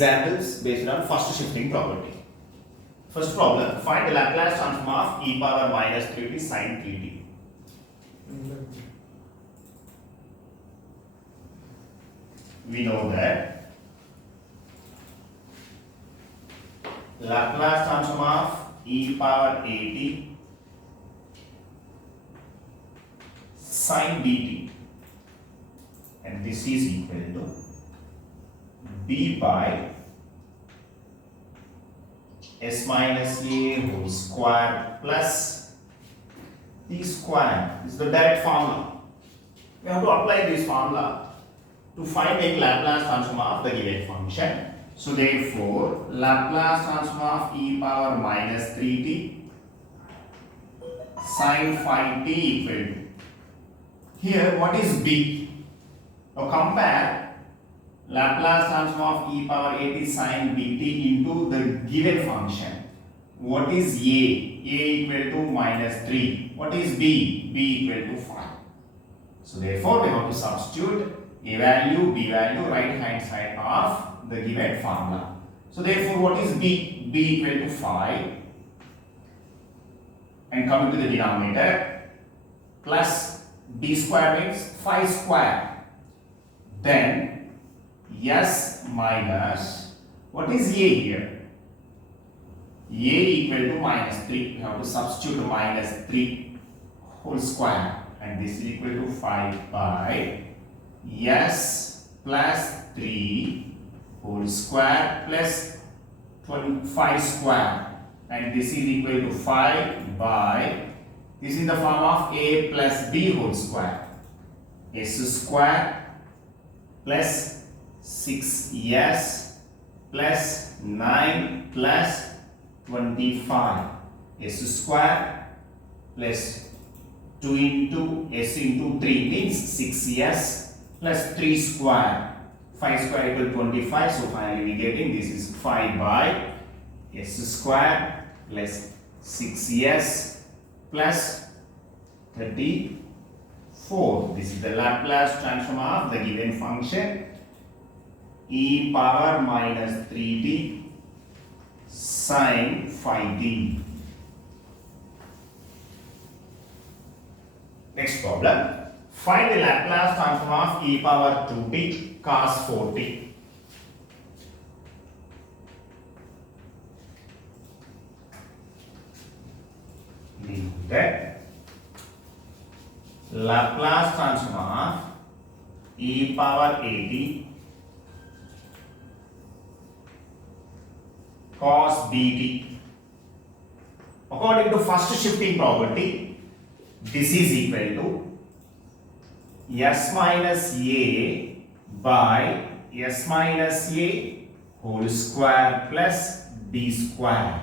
examples based on first shifting property. First problem, find the Laplace transform of e power minus 3t sin 3t. We know that Laplace transform of e power at sin dt, and this is equal to b by s minus a whole square plus t square. This is the direct formula. We have to apply this formula to find a Laplace transform of the given function. So therefore, Laplace transform of e power minus 3t sin phi t equal to, here what is b? Now compare Laplace transform of e power at sin bt into the given function. What is a? A equal to minus 3. What is b? B equal to 5. So therefore, we have to substitute a value, b value, right hand side of the given formula. So therefore, what is b? B equal to 5. And coming to the denominator, plus b square means 5 square. Then s minus, what is a here? A equal to minus 3. We have to substitute minus 3 whole square, and this is equal to 5 by s plus 3 whole square plus 5 square, and this is equal to 5 by, this is in the form of a plus b whole square, s square plus 6s plus 9 plus 25, s square plus 2 into s into 3 means 6s plus 3 square, 5 square equal 25. So finally we getting this is 5 by s square plus 6s plus 34. This is the Laplace transform of the given function e power minus 3t sin phi t. Next problem, find the Laplace transform of e power 2t cos 4t. We know that Laplace transform of e power at cos bt, according to first shifting property, this is equal to s minus a by s minus a whole square plus b square.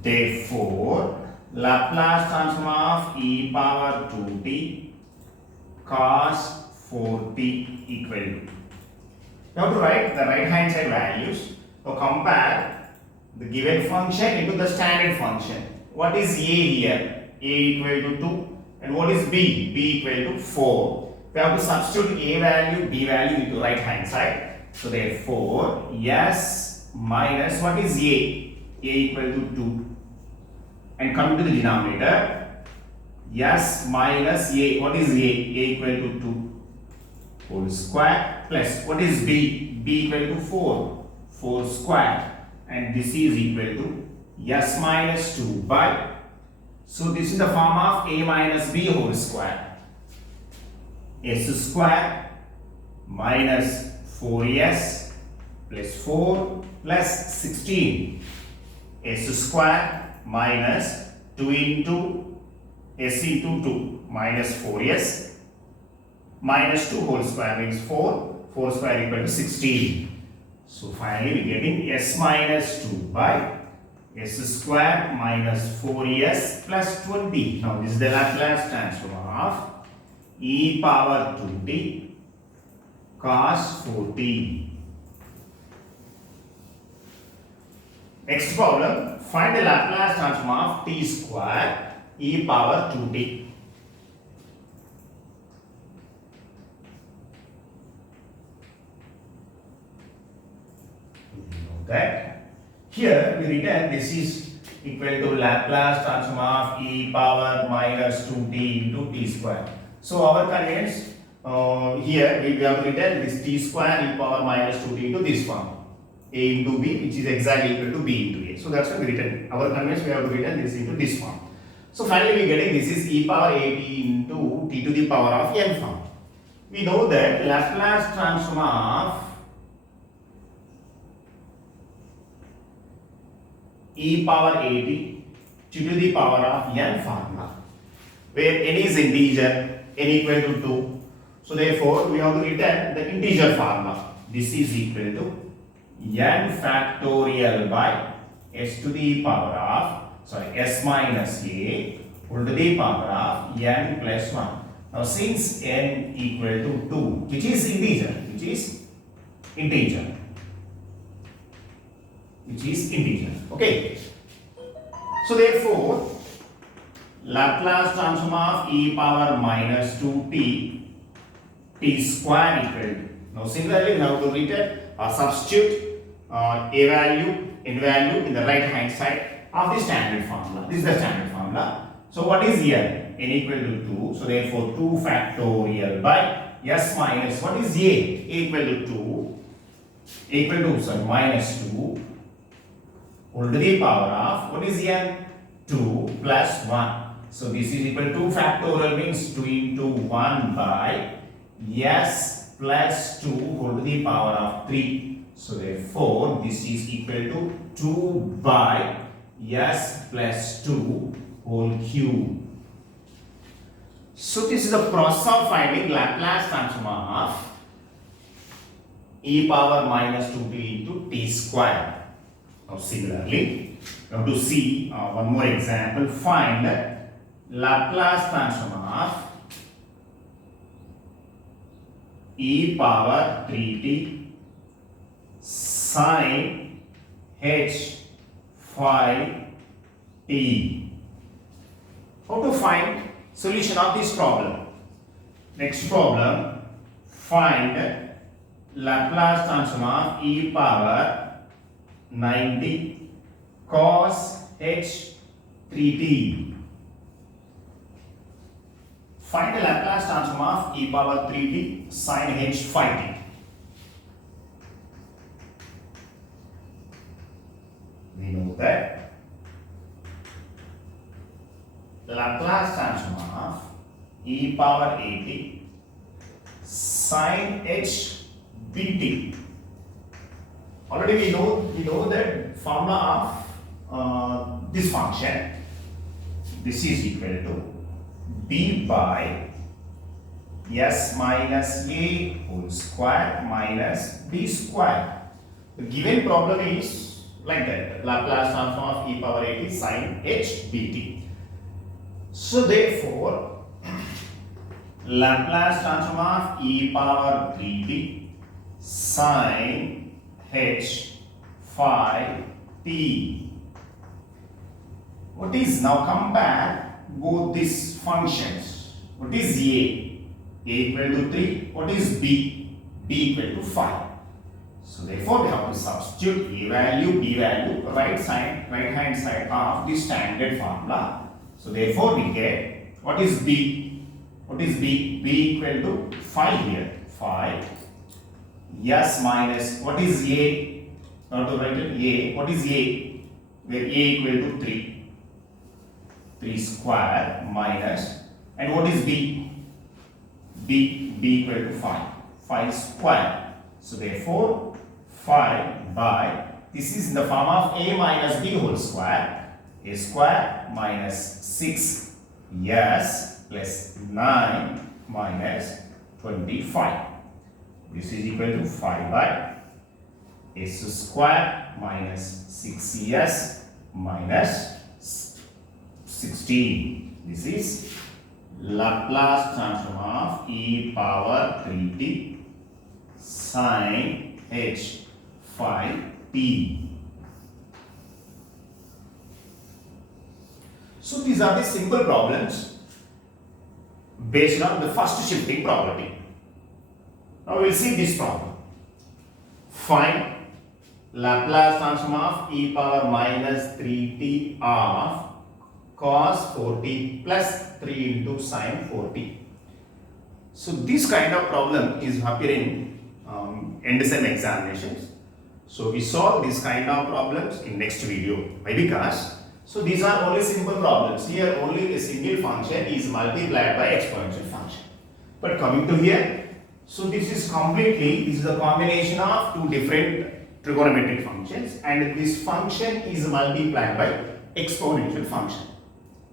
Therefore, Laplace transform of e power 2t cos 4t equal to, you have to write the right hand side values. So compare the given function into the standard function. What is a here? A equal to 2. And what is b? B equal to 4. We have to substitute a value, b value into right hand side. So therefore, s minus, what is a? A equal to 2. And coming to the denominator, s minus a. What is a? A equal to 2 whole square plus, what is b? B equal to 4. 4 square, and this is equal to s minus 2 by, so this is the form of a minus b whole square, s square minus 4s plus 4 plus 16, s square minus 2 into s into 2 minus 4s minus 2 whole square means 4, 4 square equal to 16. So finally we are getting s minus 2 by s square minus 4s plus 20. Now this is the Laplace transform of e power 2t cos 4t. Next problem, find the Laplace transform of t square e power 2t. that here we written this is equal to Laplace transform of e power minus 2t into t square. So our convenience here we have written this t square e power minus 2t into this form, a into b, which is exactly equal to b into a. So that's why we written our convenience we have written this into this form. So finally we getting this is e power at into t to the power of n form. We know that Laplace transform of e power at t to the power of n formula, where n is integer, n equal to 2. So therefore we have to written the integer formula. This is equal to n factorial by s to the power of s minus a whole to the power of n plus 1. Now since n equal to 2, which is integer, okay. So therefore Laplace transform of e power minus 2t t square equal to. Now similarly we have to written substitute a value, n value in the right hand side of the standard formula. This is the standard formula. So what is here? N equal to 2. So therefore 2 factorial by s minus, what is a? Equal to 2, minus 2 whole to the power of, what is n? 2 plus 1. So this is equal to 2 factorial means 2 into 1 by s plus 2 whole to the power of 3. So therefore this is equal to 2 by s plus 2 whole cube. So this is the process of finding Laplace transform of e power minus 2t into t square. Now similarly, we have to see one more example. Find Laplace transform of e power 3t sin h phi t. How to find solution of this problem? Next problem, find Laplace transform of e power 90 cos h 3t. Find the Laplace transform of e power 3t sin h phi t. We know that Laplace transform of e power 80 sin h bt. Already we know that formula of this function. This is equal to b by s minus a whole square minus b square. The given problem is like that. Laplace transform of e power 80 sin h bt. So therefore Laplace transform of e power 3t sin h phi t. What is, now compare both these functions. What is a? A equal to 3. What is b? B equal to 5. So therefore we have to substitute a value, b value, right hand side of the standard formula. So therefore we get, what is b? What is b? B equal to 5 here. 5 s minus, what is a? Now to write it a, what is a? Where a equal to 3. 3 square minus, and what is b? B equal to 5. 5 square. So therefore 5 by, this is in the form of a minus b whole square. A square minus 6 s plus 9 minus 25. This is equal to 5 by s square minus 6s minus 16. This is Laplace transform of e power 3t sin h phi t. So these are the simple problems based on the first shifting property. Now we will see this problem. Find Laplace transform of e power minus 3t of cos 4t plus 3 into sin 4t. So this kind of problem is appearing end sem examinations. So we solve this kind of problems in next video. Why? Because so these are only simple problems. Here only a single function is multiplied by exponential function. But coming to here, so this is a combination of two different trigonometric functions, and this function is multiplied by exponential function.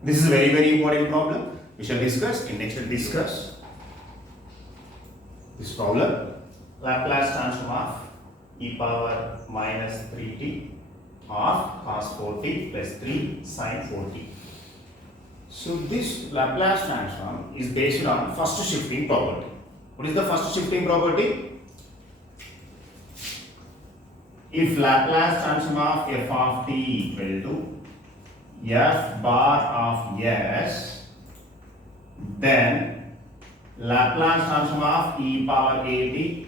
This is a very, very important problem. We shall discuss in next discuss this problem. Laplace transform of e power minus 3t of cos 4t plus 3 sin 4t. So this Laplace transform is based on first shifting property. What is the first shifting property? If Laplace transform of f of t equal to f bar of s, then Laplace transform of e power at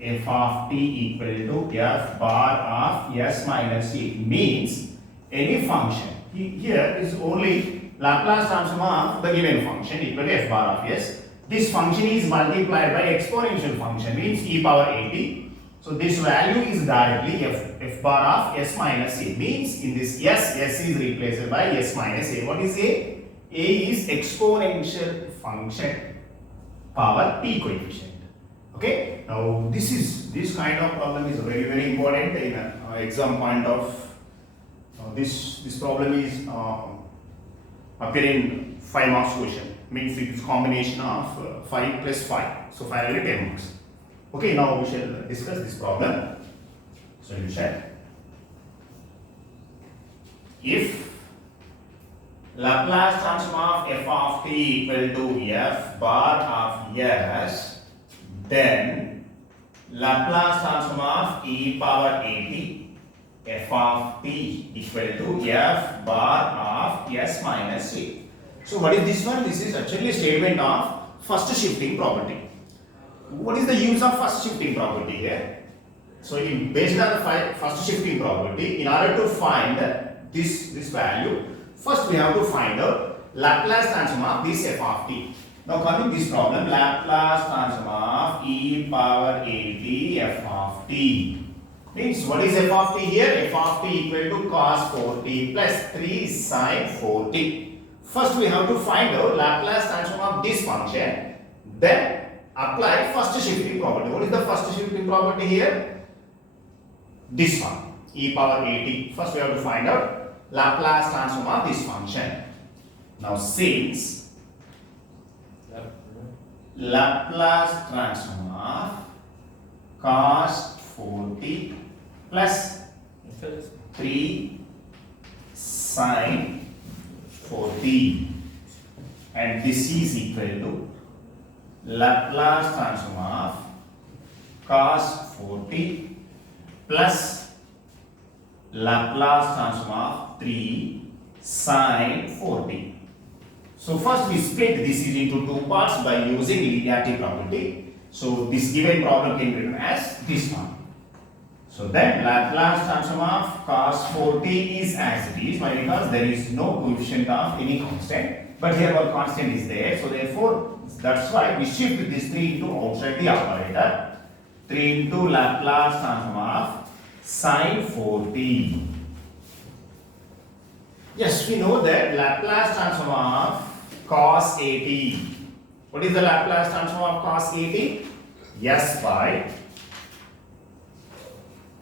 f of t equal to f bar of s minus a means any function. Here is only Laplace transform of the given function equal to f bar of s. This function is multiplied by exponential function means e power at. So this value is directly f bar of s minus a means in this s is replaced by s minus a. What is a? A is exponential function power t coefficient. Okay. Now this kind of problem is very, very important in exam point of this problem is appearing 5 marks question. Means it is combination of 5 plus 5. So finally 10 marks. Okay, now we shall discuss this problem. Solution. If Laplace transform of f of t equal to f bar of s, then Laplace transform of e power at f of t equal to f bar of s minus a. So what is this one? This is actually a statement of first shifting property. What is the use of first shifting property here? So based on the first shifting property, in order to find this value, first we have to find out Laplace transform of this f of t. Now coming this problem, Laplace transform of e power at f of t. Means what is f of t here? F of t equal to cos 4t plus 3 sin 4t. First we have to find out Laplace transform of this function, then apply first shifting property. What is the first shifting property here? This one, e power at. First we have to find out Laplace transform of this function. Now since Laplace transform of cos 4t plus 3 sin 4t, and this is equal to Laplace transform of cos 4t plus Laplace transform of 3 sin 4t. So first we split this is into two parts by using linearity property. So this given problem can be written as this one. So then Laplace transform of cos 4t is as it is. Why? Because there is no coefficient of any constant, but here our constant is there. So therefore that's why we shift this 3 into outside the operator. 3 into Laplace transform of sin 4t. Yes, we know that Laplace transform of cos at. What is the Laplace transform of cos at? S by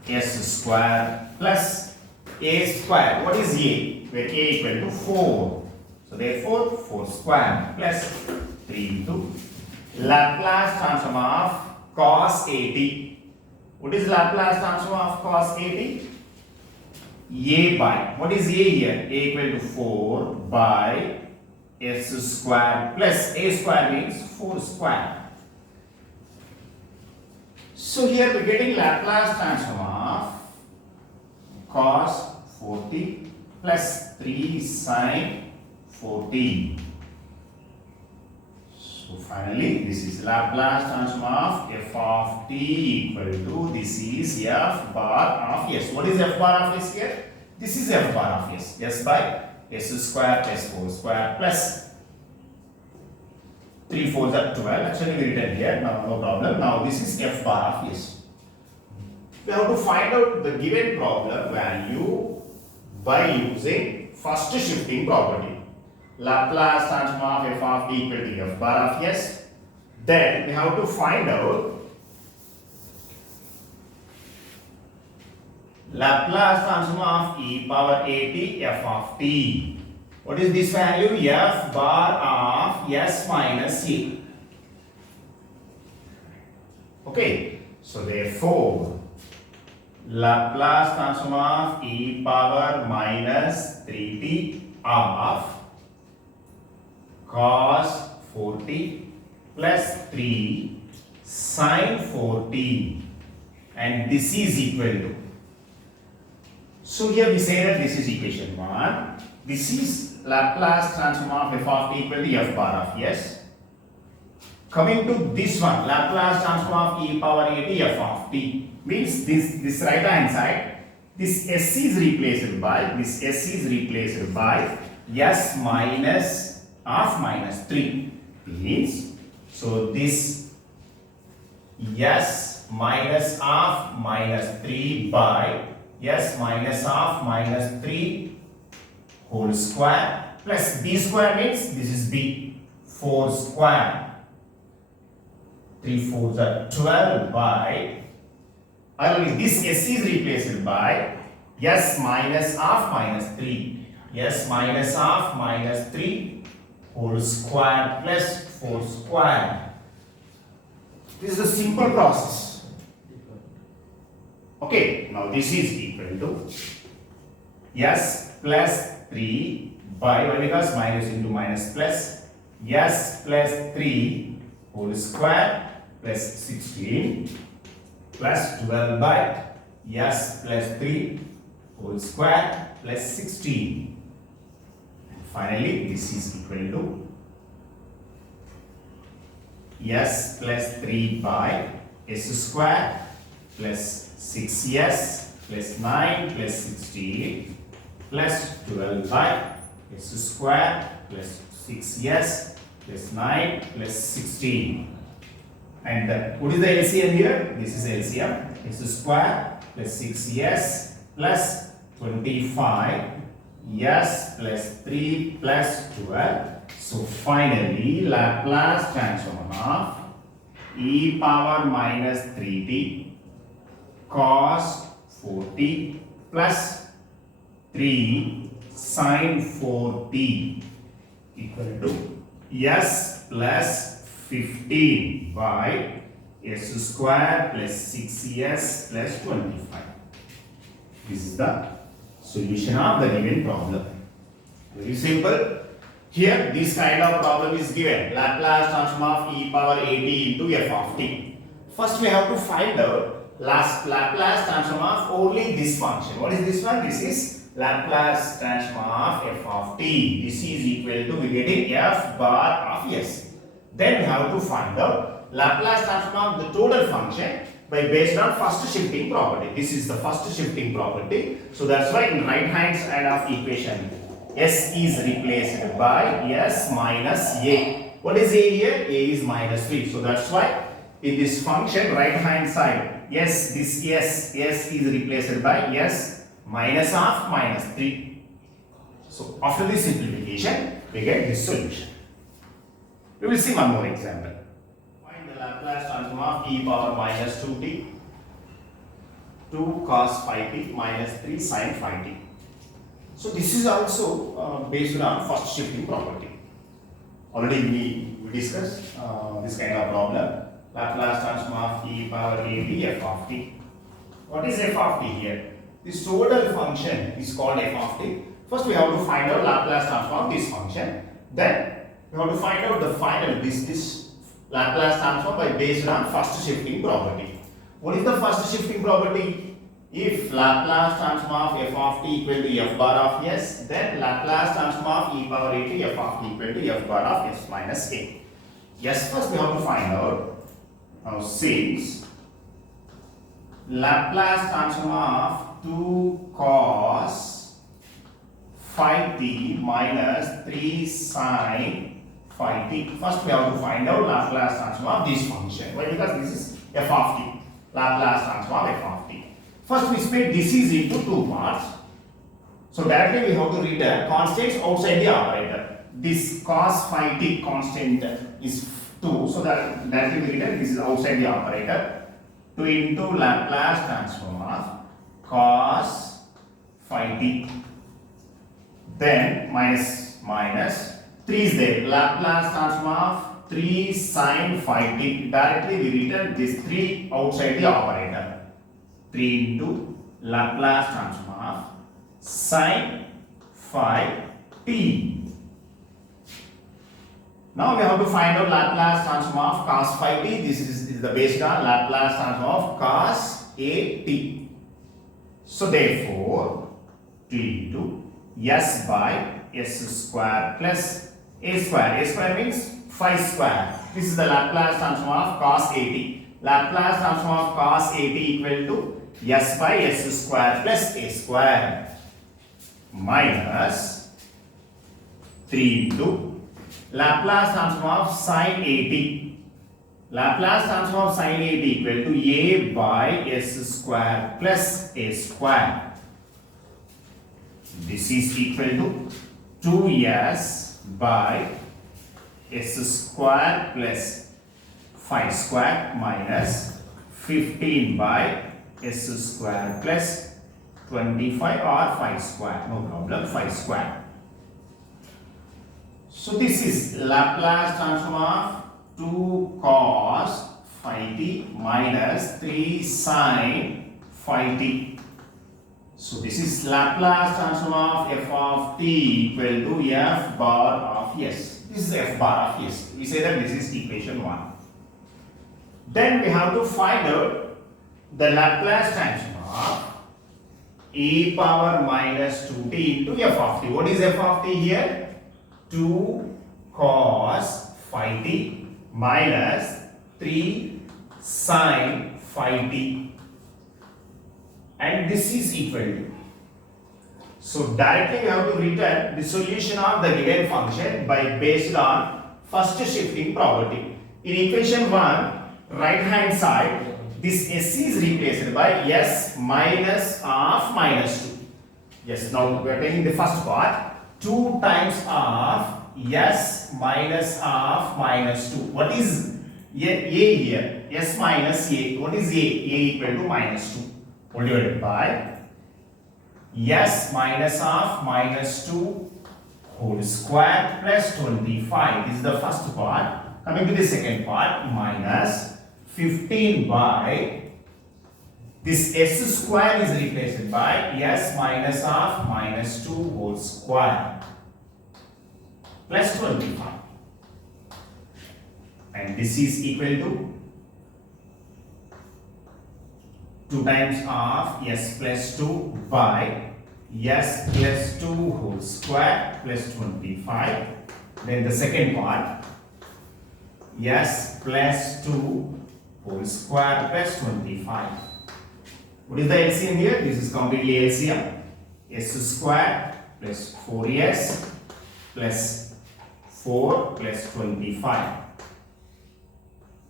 s square plus a square. What is a? Where a equal to 4. So therefore 4 square plus 3 into Laplace transform of cos at. What is Laplace transform of cos at? A by, what is a here? A equal to 4 by s square plus a square means 4 square. So here we are getting Laplace transform of cos 4t plus 3 sin 4t. So Finally, this is Laplace transform of f of t equal to, this is f bar of s. What is f bar of s here? This is f bar of s. S by s square plus 4 square plus 3 4s are 12. Actually, we written here. Now, no problem. Now, this is f bar of s. We have to find out the given problem value by using first shifting property. Laplace transform of f of t equal to f bar of s. Then we have to find out Laplace transform of e power at f of t. What is this value? F bar of s minus a. Okay, so therefore Laplace transform of e power minus 3t of cos 4t plus 3 sin 4t, and this is equal to. So here we say that this is equation 1. This is Laplace transform of f of t equal to f bar of s. Coming to this one, Laplace transform of e power at f of t, means this right hand side, this s is replaced by s minus of minus 3, means so this s minus of minus 3 by s minus of minus 3 whole square plus b square, means this is b 4 square, 3 4s are 12 by, only this s is replaced by s minus of minus 3, s minus of minus 3 whole square plus 4 square. This is a simple process. Okay, now this is equal to s plus 3 by, why? Because minus into minus plus, s plus 3 whole square plus 16 plus 12 by s plus 3 whole square plus 16. And finally, this is equal to s plus 3 by s square plus 6s plus 9 plus 16 plus 12 by s square plus 6s plus 9 plus 16. And what is the LCM here? This is LCM. S square plus 6s plus 25 s plus 3 plus 12. So finally, Laplace transform of e power minus 3t cos 4t plus 3 sin 4t equal to s plus 15 by s square plus 6s plus 25. This is the solution of the given problem. Very simple. Here, this kind of problem is given. Laplace transform of e power at into f of t. First, we have to find out Laplace transform of only this function. What is this one? This is Laplace transform of f of t. This is equal to, we getting f bar of s. Then we have to find out Laplace transform of the total function by based on first shifting property. This is the first shifting property. So that's why in right hand side of equation, s is replaced by s minus a. What is a here? A is minus 3. So that's why in this function right hand side, yes, this s is replaced by s minus of minus 3. So after this simplification, we get this solution. We will see one more example. Find the Laplace transform of e power minus 2t, 2 cos 5t minus 3 sin 5t. So this is also based on first shifting property. Already we discussed this kind of problem. Laplace transform of e power at f of t. What is f of t here? This total function is called f of t. First we have to find out Laplace transform of this function. Then we have to find out the final this Laplace transform by based on first shifting property. What is the first shifting property? If Laplace transform of f of t equal to f bar of s, then Laplace transform of e power at f of t equal to f bar of s minus a. Yes, first we have to find out. Now since Laplace transform of 2 cos phi t minus 3 sin phi t. First we have to find out Laplace transform of this function. Why? Because this is f of t. Laplace transform f of t. First we split this is into two parts. So directly we have to return constants outside the operator. This cos phi t constant is 2. So that directly we return this is outside the operator. 2 into Laplace transform of cos phi t. Then minus 3 is there. Laplace transform of 3 sin phi t. Directly we return this 3 outside the operator. 3 into Laplace transform of sin phi t. Now we have to find out Laplace transform of cos phi t. This is the based on Laplace transform of cos a t. So therefore 2 into s by s square plus a square. A square means phi square. This is the Laplace transform of cos a t. Laplace transform of cos a t equal to s by s square plus a square minus 3 into Laplace transform of sin a t. Laplace transform of sin a t equal to a by s square plus a square. This is equal to 2s by s square plus phi square minus 15 by s square plus 25 or phi square. No problem, phi square. So this is Laplace transform of 2 cos phi t minus 3 sin phi t. So this is Laplace transform of f of t equal to f bar of s. This is f bar of s. We say that this is equation 1. Then we have to find out the Laplace transform of e power minus 2t into f of t. What is f of t here? 2 cos phi t minus 3 sin phi t, and this is equal to. So directly we have to return the solution of the given function by based on first shifting property. In equation 1, right hand side, this s is replaced by s minus of minus 2. Yes, now we are taking the first part. 2 times of s minus of minus 2. What is a here? S minus a. What is a? A equal to minus 2. Whole divided by s minus of minus 2 whole square plus 25. This is the first part. Coming to the second part, minus 15 by this s square is replaced by s minus of minus 2 whole square plus 25, and this is equal to 2 times of s plus 2 by s plus 2 whole square plus 25. Then the second part, s plus 2 whole square plus 25. What is the LCM here? This is completely LCM. S square plus 4s plus 4 plus 25.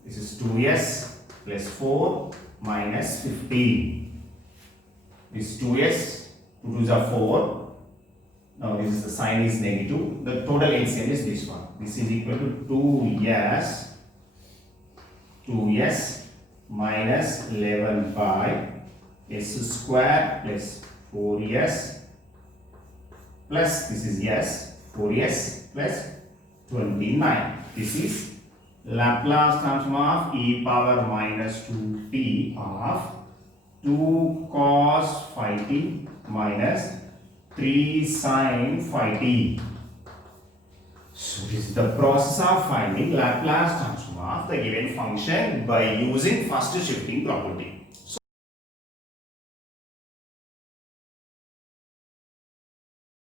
This is 2s plus 4 minus 15. This 2s, 2 2s are 4. Now this is the sign is negative. The total LCM is this one. This is equal to 2s minus 11 by s square plus 4s plus this is s 4s plus 29. This is Laplace transform of e power minus 2t of 2 cos phi t minus 3 sin phi t. So this is the process of finding Laplace transform of the given function by using first shifting property.